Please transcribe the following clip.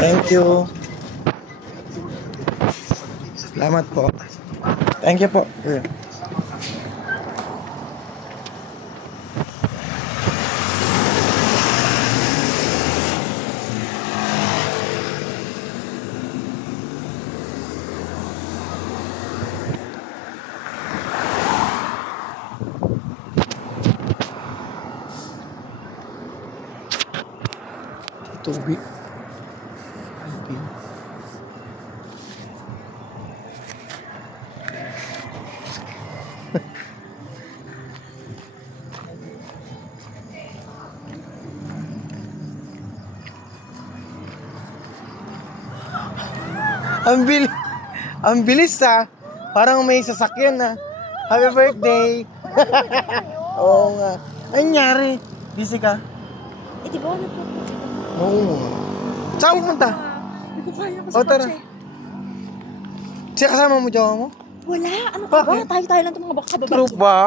Thank you. Salamat po. Thank you po. Tubig. Ang bilis ah. Parang may sasakyan na. Happy birthday. Oo nga. Ay, nangyari. Busy ka? Eh, di ba ano po? Oo. Saan mo punta? Hindi ko kaya kasi O, tara. kotse. Siya kasama mo, jowa mo? Wala, ano ka ba? Bakit? Tayo lang itong mga baka sa baba. True ba?